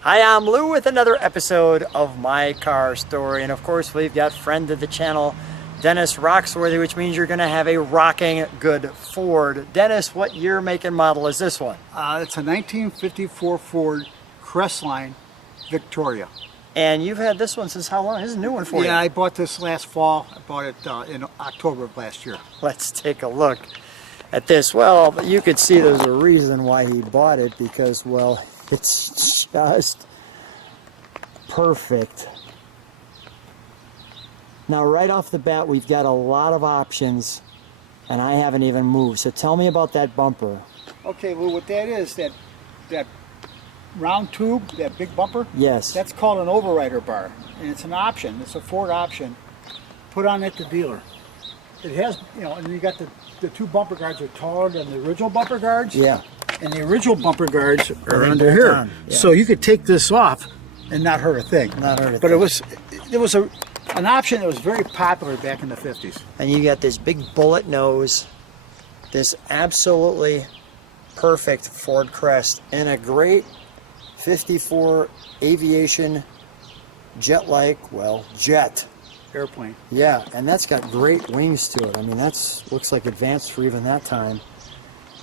Hi, I'm Lou with another episode of My Car Story, and of course we've got friend of the channel, Dennis Roxworthy, which means you're going to have a rocking good Ford. Dennis, what year, make, and model is this one? It's a 1954 Ford Crestline Victoria. And you've had this one since how long? This is a new one for you. Yeah, I bought this last fall. I bought it in October of last year. Let's take a look at this. Well, you could see there's a reason why he bought it, because, well, it's just perfect. Now, right off the bat, we've got a lot of options, and I haven't even moved. So tell me about that bumper. Okay, well, what that is, that round tube, that big bumper, Yes. that's called an overrider bar, and it's an option. It's a Ford option. Put on at the dealer. It has, you know, and you got the two bumper guards are taller than the original bumper guards. Yeah. And the original bumper guards are they under bolt here, on, yeah. so you could take this off and not hurt a thing. Not hurt a but thing. it was an option that was very popular back in the 50s. And you got this big bullet nose, this absolutely perfect Ford Crest, and a great 54 aviation jet-like, well, jet. Airplane. Yeah, and that's got great wings to it. I mean, that's looks like advanced for even that time.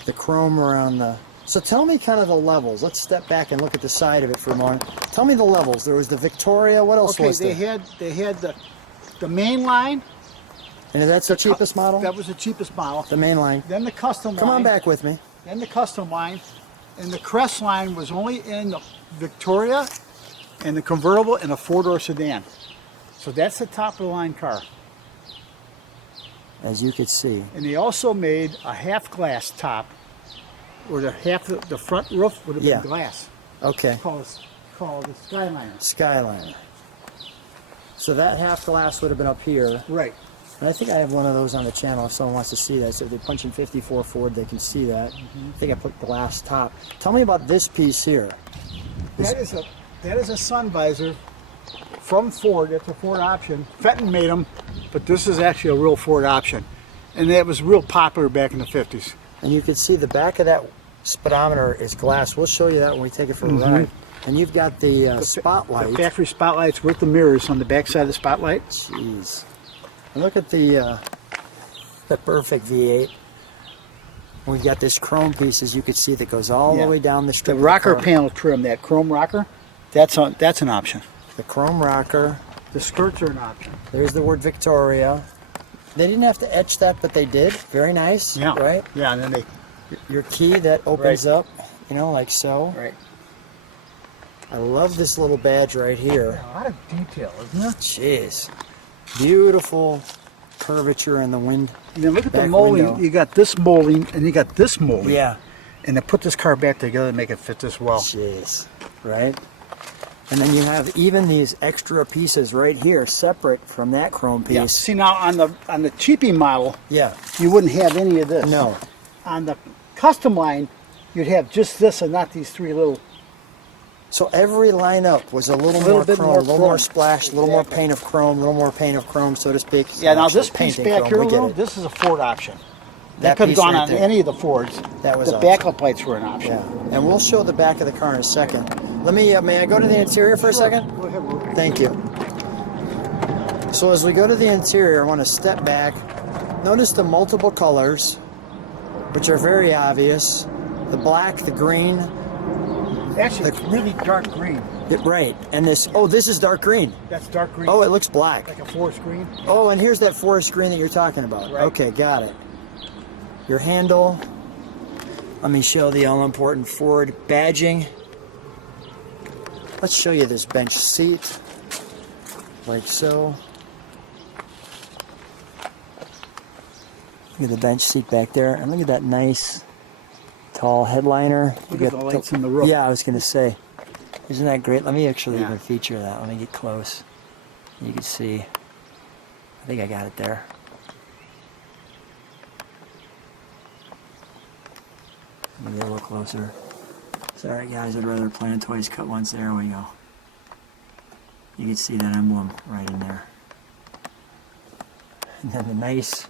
The chrome around the... So tell me kind of the levels. Let's step back and look at the side of it for a moment. Tell me the levels. There was the Victoria. What else was there? They had the main line. And that's the cheapest model? That was the cheapest model. The main line. Then the custom line. Come on back with me. Then the custom line. And the Crest line was only in the Victoria and the convertible and a four-door sedan. So that's the top of the line car. As you could see. And they also made a half glass top, or the front roof would have been glass. Okay. It's called the Skyliner. Skyliner. So that half glass would have been up here. Right. And I think I have one of those on the channel if someone wants to see that. So if they punch in 54 Ford, they can see that. I think I put glass top. Tell me about this piece here. That is a sun visor from Ford. It's a Ford option. Fenton made them, but this is actually a real Ford option. And that was real popular back in the 50s. And you can see the back of that speedometer is glass. We'll show you that when we take it for a ride. And you've got the spotlight. The factory spotlights with the mirrors on the back side of the spotlight. Jeez. And look at the perfect V8. We've got this chrome piece, as you can see, that goes all the way down the strip. The rocker panel trim, that chrome rocker, that's an option. The chrome rocker. The skirts are an option. There's the word Victoria. They didn't have to etch that, but they did. Very nice. Yeah. Right? Yeah, and then they... Your key that opens up, you know, like so. Right. I love this little badge right here. A lot of detail, isn't it? Jeez. Beautiful curvature in the wind. And then look at the back molding. window. You got this molding and you got this molding. Yeah. And they put this car back together to make it fit this well. Jeez. Right? And then you have even these extra pieces right here, separate from that chrome piece. Yeah. See, now on the cheapie model, Yeah. you wouldn't have any of this. No. On the custom line, you'd have just this and not these three little... So every lineup was a little more bit chrome, more a little more chrome. splash, a little more paint of chrome, a little more paint of chrome, so to speak. Yeah, now Actually, this piece painting back chrome, here, we get Lou, it. this is a Ford option. That That could have piece gone right on there. any of the Fords. That was the awesome. backup lights were an option. Yeah, and we'll show the back of the car in a second. Let me, may I go to the interior for a second? Go ahead, Lou. Thank you. So as we go to the interior, I want to step back. Notice the multiple colors, which are very obvious. The black, the green. Actually, it's really dark green. Right, and this, oh, this is dark green. That's dark green. Oh, it looks black. Like a forest green. Oh, and here's that forest green that you're talking about. Right. Okay, got it. Your handle. Let me show the all-important Ford badging. Let's show you this bench seat, like so. Look at the bench seat back there, and look at that nice, tall headliner. Look at the lights in the roof. Yeah, I was going to say. Isn't that great? Let me actually Yeah. even feature that. Let me get close. You can see. I think I got it there. Let me get a little closer. Sorry guys, I'd rather Planet Toys cut once. There we go. You can see that emblem right in there. And then the nice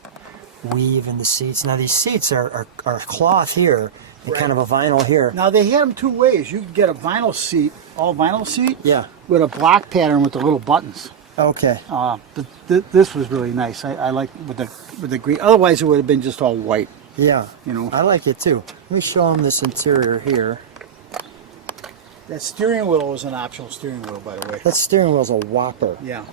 weave in the seats. Now these seats are cloth here, and kind of a vinyl here. Now they had them two ways. You could get a vinyl seat, all vinyl seat, Yeah. with a block pattern with the little buttons. Okay. But this was really nice. I like with the green. Otherwise, it would have been just all white. Yeah. You know. I like it too. Let me show them this interior here. That steering wheel was an optional steering wheel, by the way. That steering wheel's a whopper. Yeah.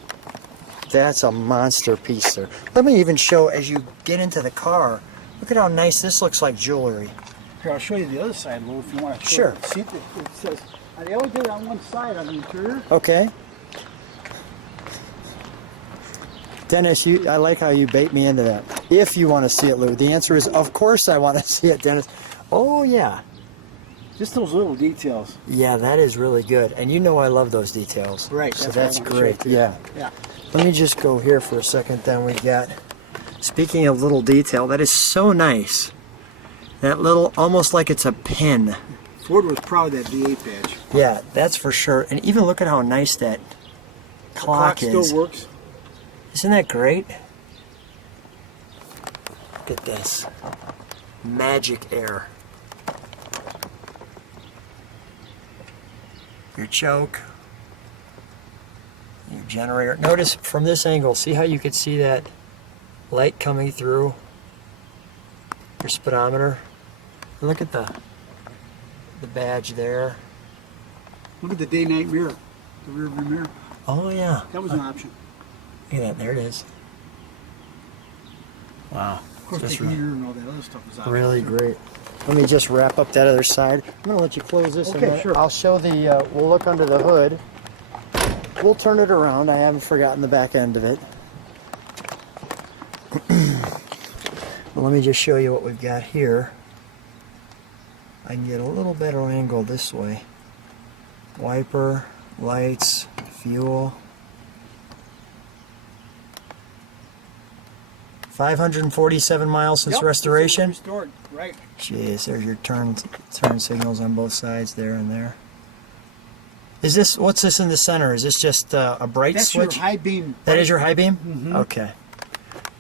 That's a monster piece there. Let me even show as you get into the car. Look at how nice this looks like jewelry. Here, I'll show you the other side, Lou, if you want to. Sure. See, it says. They only did it on one side on the interior. Okay. Dennis, I like how you bait me into that. If you want to see it, Lou. The answer is, of course I want to see it, Dennis. Oh, yeah. Just those little details. Yeah, that is really good. And you know I love those details. Right. So what I that's want to show great. you. Yeah. Yeah. Let me just go here for a second. Then we got, speaking of little detail, that is so nice. That little, almost like it's a pin. Ford was proud of that V8 badge. Yeah, that's for sure. And even look at how nice that clock The clock is. still works. Isn't that great? Look at this. Magic air. Your choke. Your generator. Notice from this angle, see how you could see that light coming through your speedometer? And look at the badge there. Look at the day-night mirror, the rear view mirror. Oh yeah. That was an option. Look at that, there it is. Wow. Of course, Just the heater and all that other stuff was optional. really great. Let me just wrap up that other side. I'm going to let you close this. Okay, and then sure. I'll show the, we'll look under the hood. We'll turn it around. I haven't forgotten the back end of it. Well, let me just show you what we've got here. I can get a little better angle this way. Wiper, lights, fuel. 547 miles since Yep, restoration. Restored, right. Jeez, there's your turn signals on both sides there and there. Is this, what's this in the center? Is this just a bright That's switch? your high beam. That is your high beam? Mhm. Okay.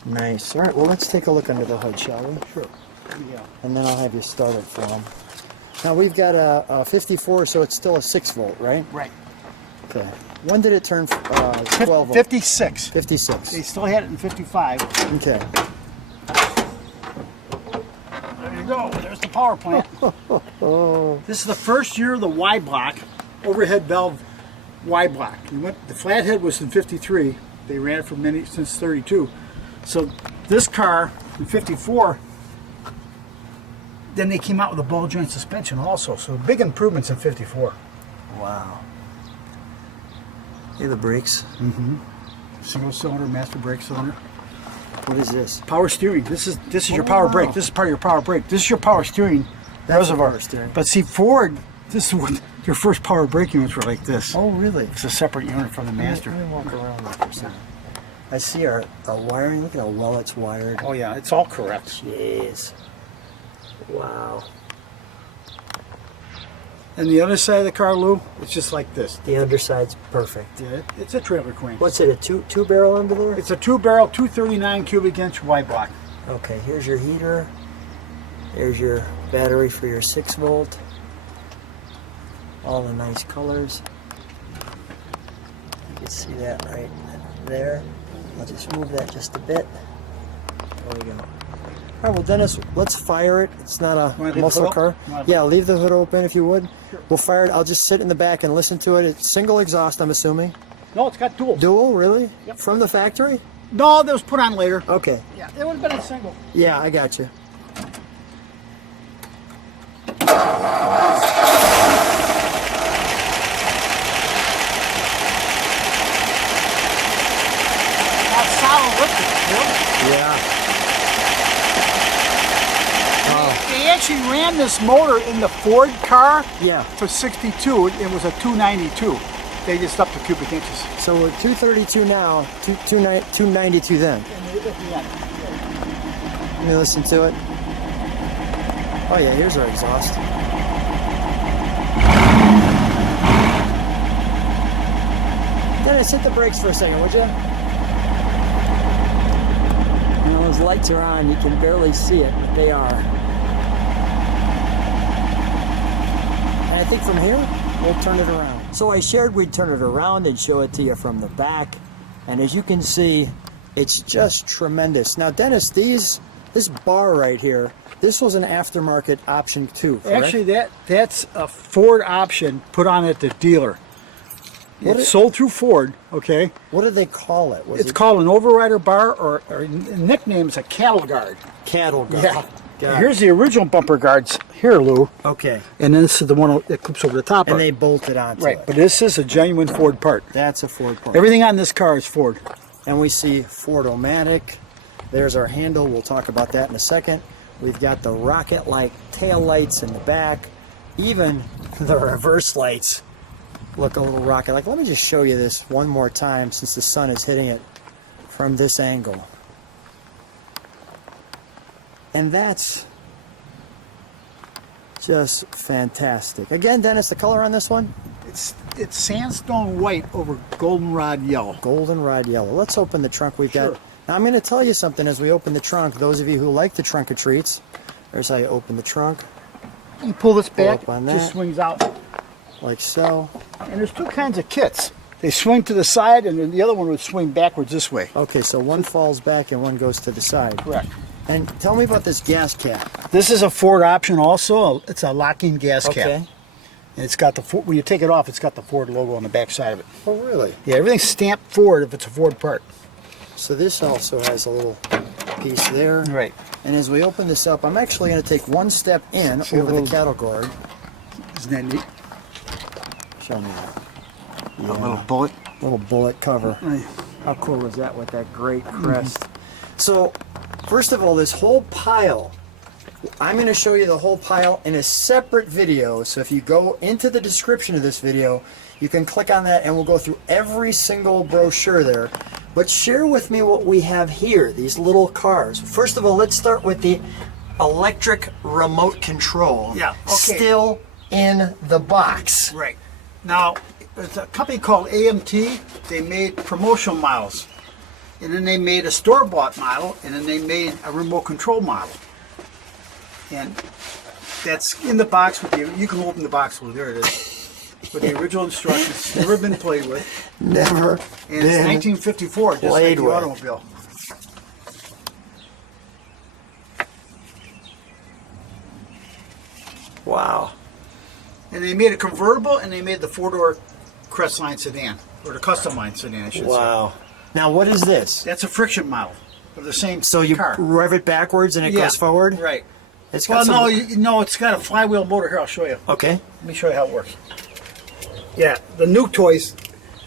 Nice. All right, well, let's take a look under the hood, shall we? Sure. Yeah. And then I'll have you started for them. Now, we've got a 54, so it's still a 6-volt, right? Right. Okay. When did it turn 12 volt? 56. 56. They still had it in 55. Okay. There you go. There's the power plant. This is the first year of the Y block, overhead valve Y block. The flathead was in 53. They ran it for since 32. So this car in 54, then they came out with a ball joint suspension also. So big improvements in 54. Wow. Look at the brakes. Single cylinder, master brake cylinder. What is this? Power steering. This is your Oh, power wow. brake. This is part of your power brake. This is your power steering That's reservoir. the power steering. But see, Ford, this is what their first power brake units were like this. Oh, really? It's a separate unit from the master. Let me walk around that for a second. I see our wiring. Look at how well it's wired. Oh yeah, it's all correct. Jeez. Wow. And the other side of the car, Lou, it's just like this. The underside's perfect. Yeah, it's a trailer queen. What's it, a two barrel under there? It's a 2-barrel, 239 cubic inch Y block. Okay, here's your heater. There's your battery for your 6-volt. All the nice colors. You can see that right there. I'll just move that just a bit. There we go. All right, well, Dennis, let's fire it. It's not a Wanna leave the muscle hood car. open? Yeah, leave the hood open if you would. Sure. We'll fire it. I'll just sit in the back and listen to it. It's single exhaust, I'm assuming. No, it's got dual. Dual, really? Yep. From the factory? No, that was put on later. Okay. Yeah, it would have been a single. Yeah, I got you. Not solid with it, Bill. Yeah. They actually ran this motor in the Ford car Yeah. for 62. It was a 292. They just upped the cubic inches. So we're 232 now, 292 then. Let me listen to it. Oh yeah, here's our exhaust. Dennis, hit the brakes for a second, would you? Those lights are on, you can barely see it, but they are. think from here, we'll turn it around. So I shared we'd turn it around and show it to you from the back. And as you can see, it's just tremendous. Now, Dennis, this bar right here, this was an aftermarket option too, correct? Actually, that's a Ford option put on at the dealer. It's sold through Ford, okay? What do they call it? It's called an overrider bar, or nickname is a cattle guard. Cattle guard. Yeah. Here's the original bumper guards here, Lou. Okay. And then this is the one that clips over the top And of it. they bolted onto Right, it. but this is a genuine Ford part. That's a Ford part. Everything on this car is Ford. And we see Ford-O-Matic. There's our handle. We'll talk about that in a second. We've got the rocket-like tail lights in the back. Even the reverse lights look a little rocket-like. Let me just show you this one more time since the sun is hitting it from this angle. And that's just fantastic. Again, Dennis, the color on this one? It's sandstone white over goldenrod yellow. Goldenrod yellow. Let's open the trunk. We've got. Sure. Now I'm going to tell you something as we open the trunk. Those of you who like the trunk of treats, there's how you open the trunk, You pull this back, up on it just that. swings out. like so. And there's two kinds of kits. They swing to the side, and then the other one would swing backwards this way. Okay, so one falls back and one goes to the side. Correct. And tell me about this gas cap. This is a Ford option also. It's a locking gas cap. Okay. And it's got the Ford, when you take it off, it's got the Ford logo on the back side of it. Oh, really? Yeah, everything's stamped Ford if it's a Ford part. So this also has a little piece there. Right. And as we open this up, I'm actually going to take one step in See a over the little- cattle guard. Isn't that neat? Show me that. A little bullet. Little bullet cover. Right. How cool is that with that great crest? So, first of all, this whole pile, I'm going to show you the whole pile in a separate video. So if you go into the description of this video, you can click on that and we'll go through every single brochure there. But share with me what we have here, these little cars. First of all, let's start with the electric remote control. Yeah, okay. Still in the box. Right. Now, there's a company called AMT. They made promotional models. And then they made a store-bought model, and then they made a remote control model. And that's in the box with you. You can open the box. Well, there it is. With the original instructions. Never been played with. Never And it's been 1954, just like played the with. automobile. Wow. And they made a convertible, and they made the four-door Crestline sedan, or the custom line sedan, I should say. Wow. Now, what is this? That's a friction model of the same So you car. rev it backwards and it goes forward? Right. It's Well, got some... no, no, it's got a flywheel motor. Here, I'll show you. Okay. Let me show you how it works. Yeah, the new toys,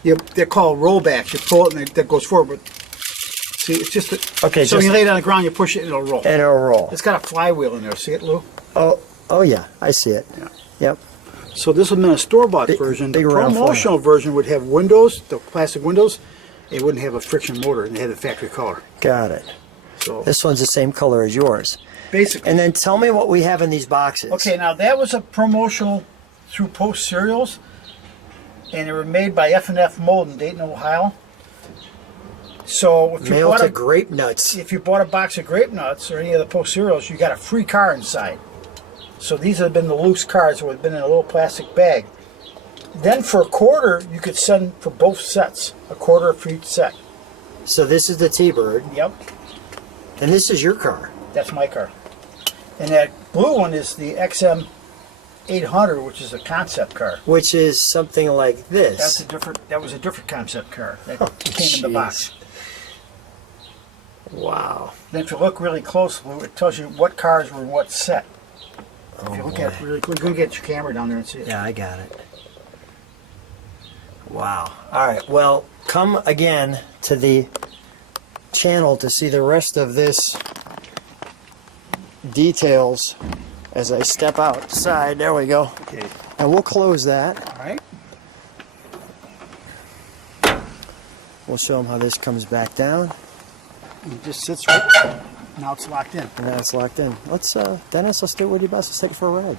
they're called rollbacks. You pull it and that goes forward. But see, it's just a, Okay, So just- you lay it on the ground, you push it, and it'll roll. And it'll roll. It's got a flywheel in there. See it, Lou? Oh yeah, I see it. Yeah. Yep. So this would have been a store-bought version. The big round promotional version would have windows, the plastic windows. It wouldn't have a friction motor, and they had the factory color. Got it. So This one's the same color as yours. basically. And then tell me what we have in these boxes. Okay, now that was a promotional through Post Cereals, and they were made by F&F Mold in Dayton, Ohio. So Mail to Grape Nuts. if you bought a box of grape nuts or any of the Post Cereals, you got a free car inside. So these have been the loose cars that would have been in a little plastic bag. Then for a quarter, you could send for both sets, a quarter for each set. So this is the T-Bird, Yep, and this is your car. that's my car. And that blue one is the XM 800, which is a concept car. Which is something like this. That's a different. That was a different concept car that Oh, came in the box. Wow. Then if you look really close, it tells you what cars were in what set. If you look at it really, we're going to get your camera down there and see it. Yeah, I got it. Wow. All right. Well, come again to the channel to see the rest of this details as I step outside. There we go. Okay. And we'll close that. All right. We'll show them how this comes back down. It just sits right. Now it's locked in. And now it's locked in. Let's, Dennis, let's do it with you best. Let's take it for a ride.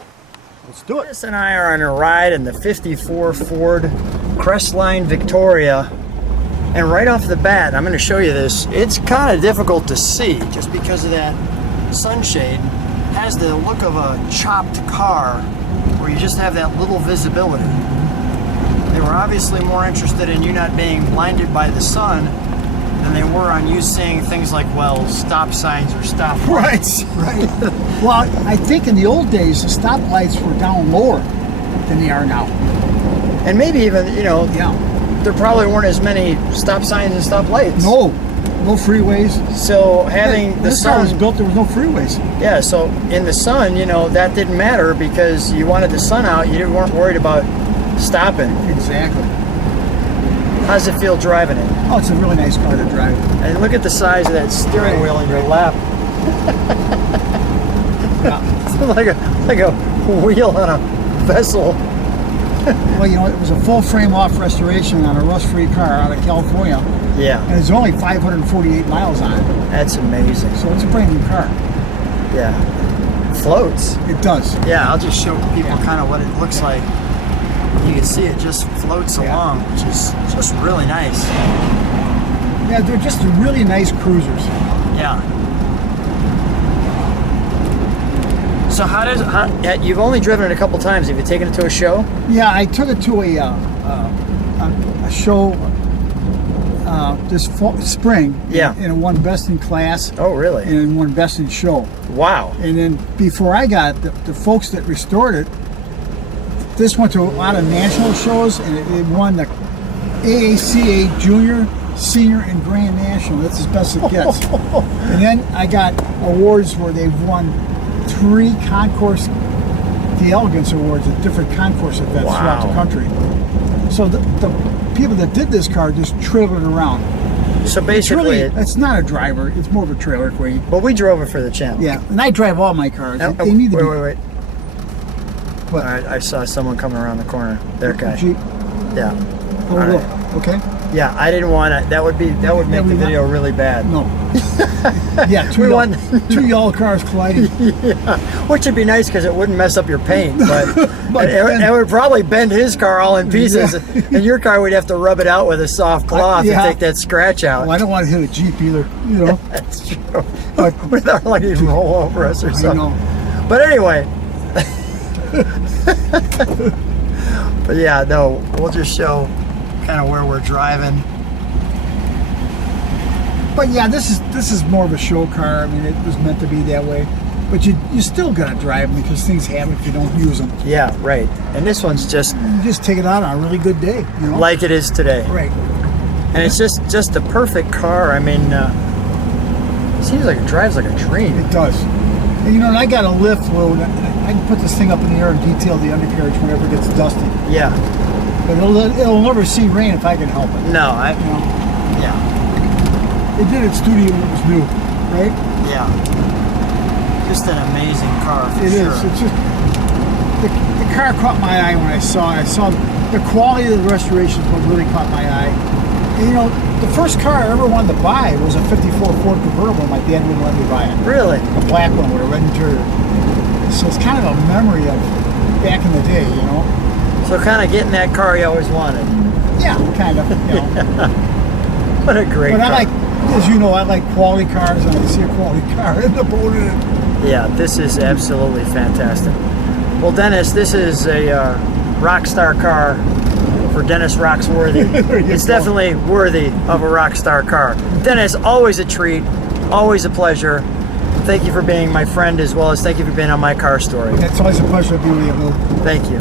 Let's do it. Dennis and I are on a ride in the 54 Ford Crestline Victoria. And right off the bat, I'm going to show you this. It's kind of difficult to see just because of that sunshade. It has the look of a chopped car where you just have that little visibility. They were obviously more interested in you not being blinded by the sun than they were on you seeing things like, well, stop signs or stop lights. Right. Well, I think in the old days, the stoplights were down lower than they are now. And maybe even, you know, Yeah. there probably weren't as many stop signs and stop lights. No freeways. So having the This car was sun, built, there was no freeways. yeah, so in the sun, you know, that didn't matter because you wanted the sun out. You weren't worried about stopping. Exactly. How's it feel driving it? Oh, it's a really nice car to drive. And look at the size of that steering wheel in your lap. Yeah. It's like a wheel on a vessel. Well, you know, it was a full frame off restoration on a rust-free car out of California, Yeah, and it's only 548 miles on it, that's amazing. so it's a brand new car. Yeah, floats. It does. Yeah, I'll just show people Yeah. kind of what it looks like. You can see it just floats Yeah. along, which is just really nice. Yeah, they're just really nice cruisers. Yeah. So yeah, you've only driven it a couple times. Have you taken it to a show? Yeah, I took it to a show this spring. Yeah. And it won Best in Class. Oh, really? And it won Best in Show. Wow. And then before I got it, the folks that restored it, this went to a lot of national shows, and it won the AACA Junior, Senior, and Grand National. That's as best it gets. And then I got awards where they've won 3 Concourse the Elegance Awards at different concourse events throughout the country. So the people that did this car just trailered around. So It's basically, really, it's not a driver, it's more of a trailer queen. but we drove it for the channel. Yeah, and I drive all my cars. Oh, They need to be. wait. What? All right, I saw someone coming around the corner. Their guy. Jeep. Yeah. Oh, All look. right. Okay. Yeah, I didn't want to. That would make the we video really bad. No. Yeah, We want- two yellow cars colliding. Which would be nice because it wouldn't mess up your paint, but But it would probably bend his car all in pieces, Yeah. and your car we'd have to rub it out with a soft cloth Yeah. and take that scratch out. Well, I don't want to hit a Jeep either, you know. That's true. But Without like even roll over us or I something. know. But anyway. But yeah, no, we'll just show kind of where we're driving. But yeah, this is more of a show car. I mean, it was meant to be that way. But you still gotta drive them because things happen if you don't use them. Yeah, right. And this one's just You just take it out on a really good day, you know. like it is today. Right. And it's just the perfect car. I mean, it seems like it drives like a dream. It does. And you know, and I got a lift load. I can put this thing up in the air and detail the undercarriage whenever it gets dusty. Yeah. But it'll never see rain if I can help it. No, You know. yeah. They did it studio when it was new, right? Yeah. Just an amazing car for It sure. is. It's just the car caught my eye when I saw it. I saw the quality of the restoration is what really caught my eye. And, you know, the first car I ever wanted to buy was a '54 Ford convertible. My dad wouldn't let me buy it. Really? A black one with a red interior. So it's kind of a memory of back in the day, you know. So kind of getting that car you always wanted. Yeah, kind of. You know. What a great But car. I like, as you know, I like quality cars, and I see a quality car in the boat in it. Yeah, this is absolutely fantastic. Well, Dennis, this is a rock star car for Dennis Roxworthy. It's go. definitely worthy of a rock star car. Dennis, always a treat, always a pleasure. Thank you for being my friend as well as thank you for being on my car story. It's always a pleasure to be with you, Lou. Thank you.